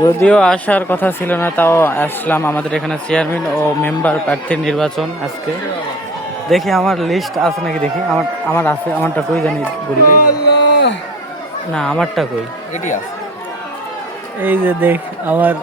যদিও আসার কথা ছিল না, তাও আসলাম। আমাদের এখানে চেয়ারম্যান ও মেম্বার প্রার্থীর নির্বাচন আজকে। দেখি আমার লিস্ট আছে নাকি, দেখি আমার আমার আছে। আমারটা কই জানি বলি না, আমারটা কই, এটি আছে। এই যে দেখ আমার